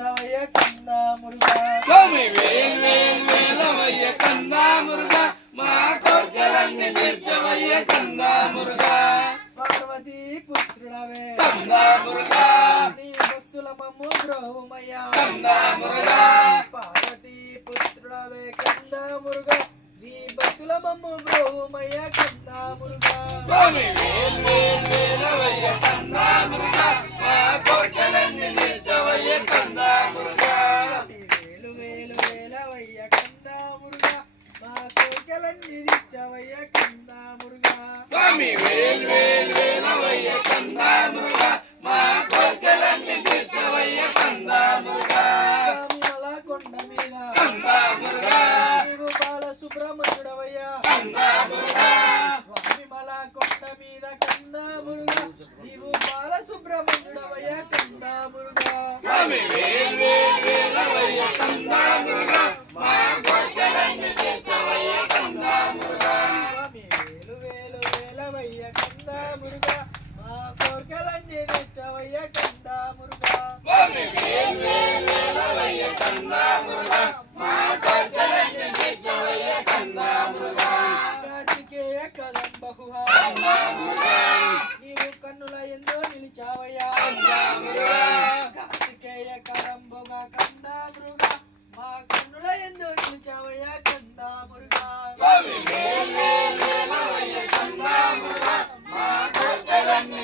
తీర్చవయ్య కందా మురుగా స్వామి వేల్ వేల్ వేలవయ్య కందా మురుగా మా కోర్కెలన్నీ తీర్చవయ్య కందా మురుగా పార్వతీ పుత్రుడవే కందా మురుగా నీ భక్తుల మమ్ము బ్రహ్మయ్య కందా మురుగా పార్వతీ పుత్రుడవే కందా మురుగా నీ భక్తుల మమ్ము బ్రహ్మయ్య కందా మురుగా స్వామి వేల్ వేల్ వేలవయ్య కందా మురుగా మా కోర్కెలన్నీ తీర్చవయ్య కందా మురుగా వేలు వేలు వేలవయ్య కందా మురుగా మా కోరికలన్నీ తీర్చవయ్య కందా మురుగా స్వామి వేల్ వేల్ వేలవయ్య కందా మురుగా మా కోర్కెలన్నీ తీర్చవయ్య కందా మురుగా స్వామిమల కొండ మీద కందా మురుగా నీవు బాల సుబ్రహ్మణ్యుడవయ్య కందా మురుగా స్వామిమల కొండ మీద కందా మురుగా నీవు బాల సుబ్రహ్మణ్యుడవయ్య కందా మురుగా స్వామి వేల్ వేల్ వేలవయ్య కందా మురుగా మా కోర్కెలన్నీ తీర్చవయ్య కందా మురుగా స్వామి వేలు వేలు వేలవయ్య కందా మురుగా మా కోరికలన్నీ తీర్చవయ్య కందా మురుగా స్వామి వేల్ వేల్ వేలవయ్య కందా మురుగా మా కోర్కెలన్నీ తీర్చవయ్య కందా మురుగా కార్తికేయ కదం బహుహా నీవు కన్నుల ఎందో నిలిచావయ్యా కార్తికేయ కదంబుగా కందా మురుగా మా కన్నుల ఎందో నిలిచావయ్యా కందా మురుగా స్వామి వేల్ వేల్ వేలవయ్య కందా మురుగా మా కోర్కెలన్నీ